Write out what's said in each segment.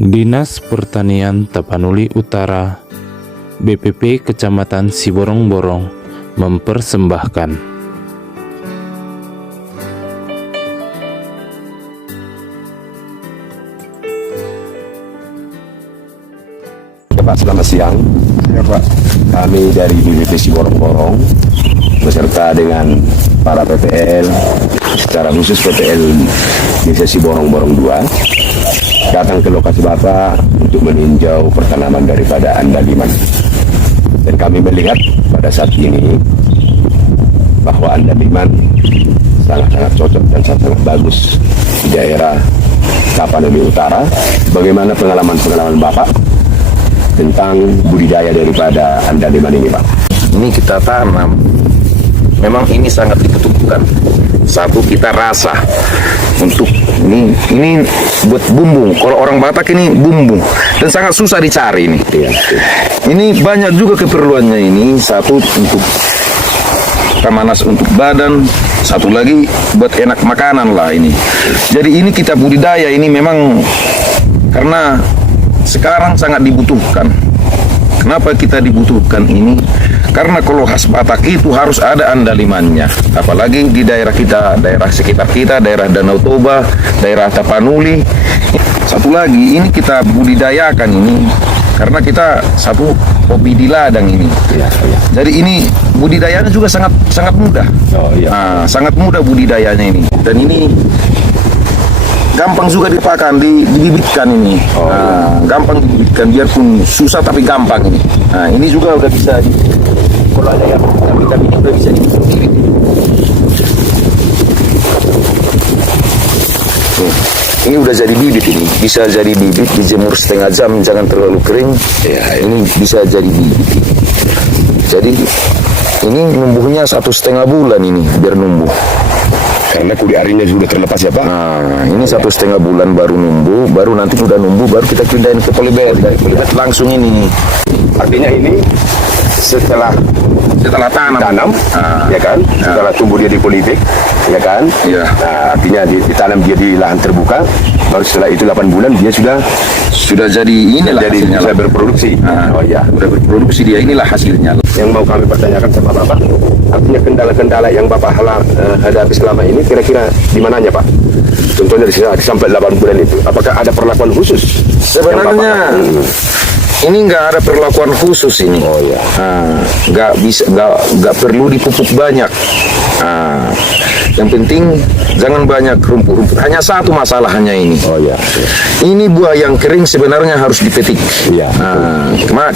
Dinas Pertanian Tapanuli Utara, BPP Kecamatan Siborong-Borong mempersembahkan Pak, selamat siang. Ya, Pak. Kami dari BPP Siborong-Borong beserta dengan para PPL, secara khusus PPL Desa Siborong-Borong 2, datang ke lokasi Bapak untuk meninjau pertanaman daripada andaliman. Dan kami melihat pada saat ini bahwa andaliman sangat-sangat cocok dan sangat-sangat bagus di daerah Tapanuli Utara. Bagaimana pengalaman-pengalaman Bapak tentang budidaya daripada andaliman ini, Pak? Ini kita tanam, memang ini sangat dibutuhkan. Satu, kita rasa untuk ini buat bumbu. Kalau orang Batak ini bumbu dan sangat susah dicari ini. Ini banyak juga keperluannya ini. Satu untuk pemanas untuk badan, satu lagi buat enak makanan lah ini. Jadi ini kita budidaya ini memang karena sekarang sangat dibutuhkan. Kenapa kita dibutuhkan ini? Karena kalau khas Batak itu harus ada andalimannya. Apalagi di daerah kita, daerah sekitar kita, daerah Danau Toba, daerah Tapanuli. Satu lagi, ini kita budidayakan ini karena kita satu hobi di ladang ini. Jadi ini budidayanya juga sangat mudah. Sangat mudah budidayanya ini. Dan ini gampang juga dipakan, dibibitkan ini. Gampang dibibitkan, biarpun susah tapi gampang ini. Nah, ini juga udah bisa kalau ada yang vitaminnya udah bisa dibibit. Ini udah jadi bibit ini, bisa jadi bibit, dijemur setengah jam, jangan terlalu kering. Ya, ini bisa jadi bibit. Jadi ini numbuhnya 1,5 bulan ini biar numbuh. Karena kulit arinya sudah terlepas ya, Pak? Nah, ini 1,5 bulan baru numbuh, baru nanti udah numbuh, baru kita pindahin ke polybag. Dari polybag langsung ini. Artinya ini setelah tanam, ya kan? Setelah tumbuh dia di polybag, ya kan? Iya. Nah, artinya ditanam dia di lahan terbuka, baru setelah itu 8 bulan dia sudah jadi inilah jadi hasilnya. bisa berproduksi. Oh ya, udah berproduksi dia, inilah hasilnya. Yang mau kami pertanyakan sama Bapak, artinya kendala-kendala yang Bapak hadapi selama ini kira-kira di mananya, Pak? Contohnya sampai 8 bulan itu, apakah ada perlakuan khusus? Sebenarnya ini nggak ada perlakuan khusus ini. Oh ya. Nggak perlu dipupuk banyak. Yang penting jangan banyak rumput-rumput. Hanya satu masalahnya ini. Oh ya. Ini buah yang kering sebenarnya harus dipetik. Iya.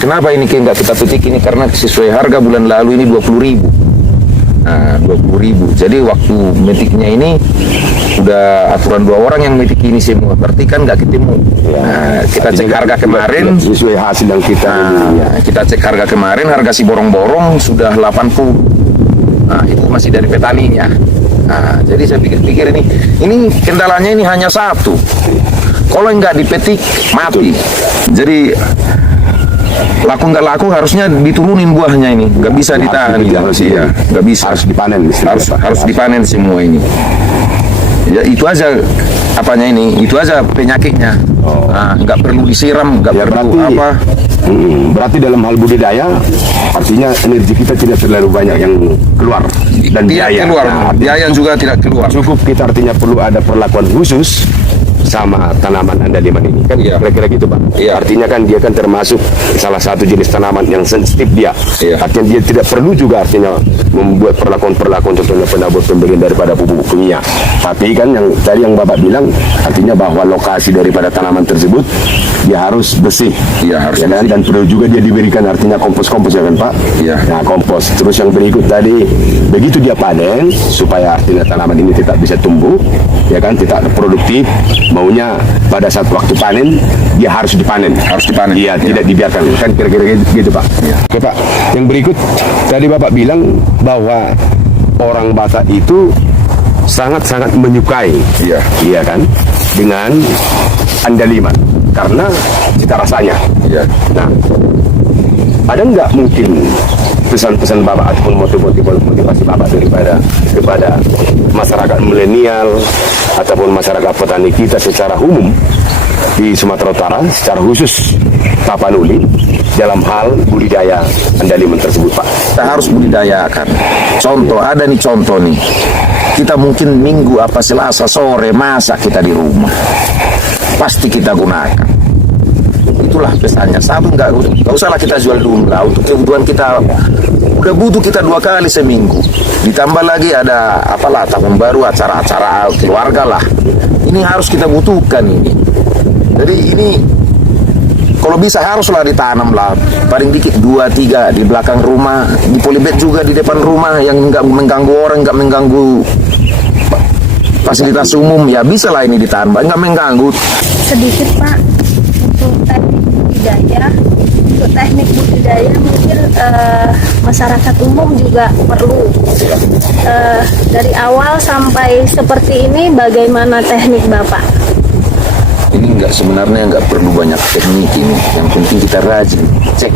Kenapa ini nggak kita petik ini? Karena sesuai harga bulan lalu ini 20.000. 20.000. Jadi waktu metiknya ini udah aturan 2 orang yang metik ini semua. Berarti kan nggak ketemu. Kita cek harga kemarin sesuai hasil yang kita kita cek harga kemarin, harga Siborong-Borong sudah 80. Itu masih dari petaninya. Jadi saya pikir-pikir ini kendalanya ini hanya satu. Kalau nggak dipetik mati. Jadi laku nggak laku harusnya diturunin buahnya ini, nggak bisa ditahan. Nggak bisa. Harus dipanen. Harus dipanen semua ini. Ya itu aja apanya ini, itu aja penyakitnya. Nggak perlu disiram, nggak perlu apa. Berarti dalam hal budidaya, artinya energi kita tidak terlalu banyak yang keluar dan biaya. Biaya juga tidak keluar. Cukup kita artinya perlu ada perlakuan khusus sama tanaman andaliman ini kan, kira-kira gitu, Pak. Artinya kan dia kan termasuk salah satu jenis tanaman yang sensitif dia. Artinya dia tidak perlu juga artinya membuat perlakuan-perlakuan contohnya pemberian daripada pupuk kimia. Tapi kan yang tadi yang Bapak bilang artinya bahwa lokasi daripada tanaman tersebut dia harus bersih. Harus bersih. Dan perlu juga dia diberikan artinya kompos-kompos ya kan, Pak? Nah, kompos. Terus yang berikut tadi begitu dia panen supaya artinya tanaman ini tetap bisa tumbuh, ya kan, tetap produktif. Maunya pada saat waktu panen dia harus dipanen. Iya, tidak dibiarkan. Kan kira-kira gitu, Pak. Oke, Pak. Yang berikut tadi Bapak bilang bahwa orang Batak itu sangat-sangat menyukai, iya kan, dengan andaliman karena cita rasanya. Nah, ada nggak mungkin pesan-pesan Bapak ataupun motivasi Bapak kepada masyarakat milenial ataupun masyarakat petani kita secara umum di Sumatera Utara, secara khusus Tapanuli, dalam hal budidaya andaliman tersebut, Pak? Kita harus budidayakan. Contoh, ada nih contoh nih. Kita mungkin minggu apa Selasa sore masak kita di rumah. Pasti kita gunakan. Itulah pesannya. Sabu nggak usahlah kita jual dulu lah. Untuk kebutuhan kita udah butuh kita 2 kali seminggu. Ditambah lagi ada apalah tahun baru, acara-acara keluarga lah. Ini harus kita butuhkan ini. Jadi ini kalau bisa haruslah ditanam lah. Paling dikit 2-3 di belakang rumah, di polybag juga di depan rumah yang nggak mengganggu orang, nggak mengganggu fasilitas umum, ya bisa lah ini ditanam, nggak mengganggu. Sedikit Pak, untuk teknik budidaya, mungkin masyarakat umum juga perlu. Dari awal sampai seperti ini, bagaimana teknik Bapak? Ini sebenarnya nggak perlu banyak teknik ini, yang penting kita rajin cek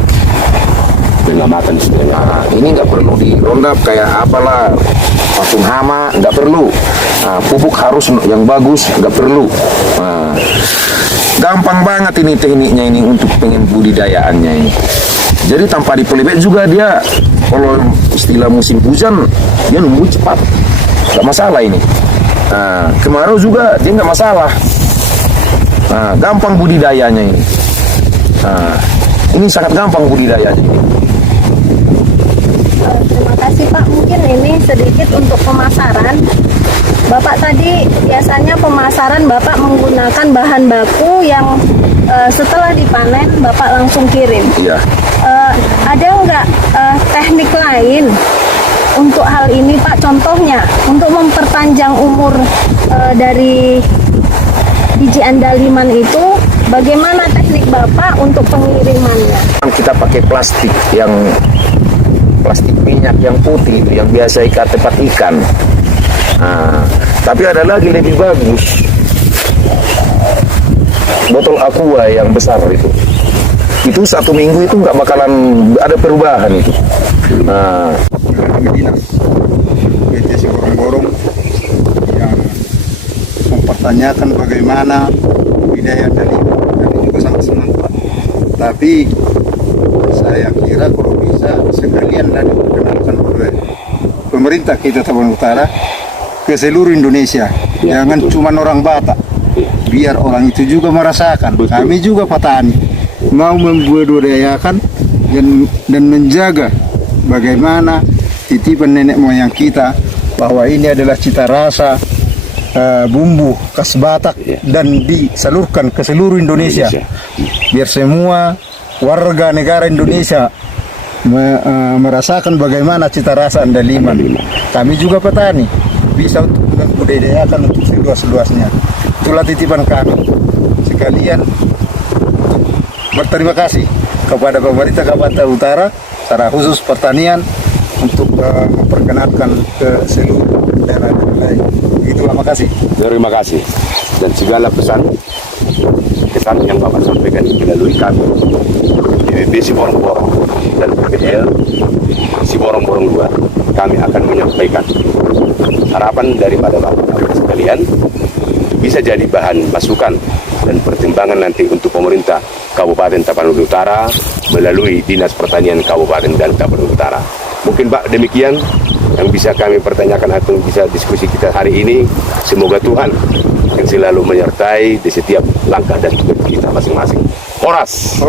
Pengamatan sebenarnya. Nah, ini nggak perlu dirondap kayak apalah langsung hama, nggak perlu. Nah, pupuk harus yang bagus, nggak perlu. Nah, gampang banget ini tekniknya ini untuk pengen budidayaannya ini. Jadi tanpa di polybag juga dia, kalau istilah musim hujan dia numbuh cepat, nggak masalah ini. Nah, kemarau juga dia nggak masalah. Nah, gampang budidayanya ini. Nah, ini sangat gampang budidayanya. Terima kasih Pak, mungkin ini sedikit untuk pemasaran. Bapak tadi biasanya pemasaran Bapak menggunakan bahan baku yang setelah dipanen Bapak langsung kirim. Iya. Ada nggak teknik lain untuk hal ini Pak? Contohnya untuk memperpanjang umur dari biji andaliman itu, bagaimana teknik Bapak untuk pengirimannya? Kita pakai plastik minyak yang putih itu yang biasa ikat tempat ikan. Nah, tapi ada lagi lebih bagus, botol aqua yang besar itu 1 minggu itu nggak bakalan ada perubahan itu. Nah, Dinas PT Siborong-Borong yang mempertanyakan bagaimana budidaya andaliman, kami juga sangat senang Pak. Tapi saya kira kalau bisa sekalian dari perkenalkan oleh pemerintah kita Tapanuli Utara ke seluruh Indonesia, jangan cuma orang Batak, biar orang itu juga merasakan. Kami juga petani mau membudidayakan dan menjaga bagaimana titipan nenek moyang kita, bahwa ini adalah cita rasa bumbu khas Batak dan disalurkan ke seluruh Indonesia, biar semua warga negara Indonesia merasakan bagaimana cita rasa andaliman. Kami juga petani, bisa untuk membudidayakan untuk seluas-luasnya. Itulah titipan kami. Sekalian berterima kasih kepada pemerintah Kabupaten Utara, secara khusus pertanian, untuk memperkenalkan ke seluruh daerah lain. Itulah, makasih. Terima kasih. Dan segala pesan yang Bapak sampaikan melalui kami BPP Siborong-Borong dan PPL Siborong-Borong 2, kami akan menyampaikan harapan daripada Bapak sekalian bisa jadi bahan masukan dan pertimbangan nanti untuk pemerintah Kabupaten Tapanuli Utara melalui Dinas Pertanian Kabupaten dan Tapanuli Utara. Mungkin Pak demikian yang bisa kami pertanyakan atau bisa diskusi kita hari ini. Semoga Tuhan yang selalu menyertai di setiap langkah dan tugas kita masing-masing. Horas.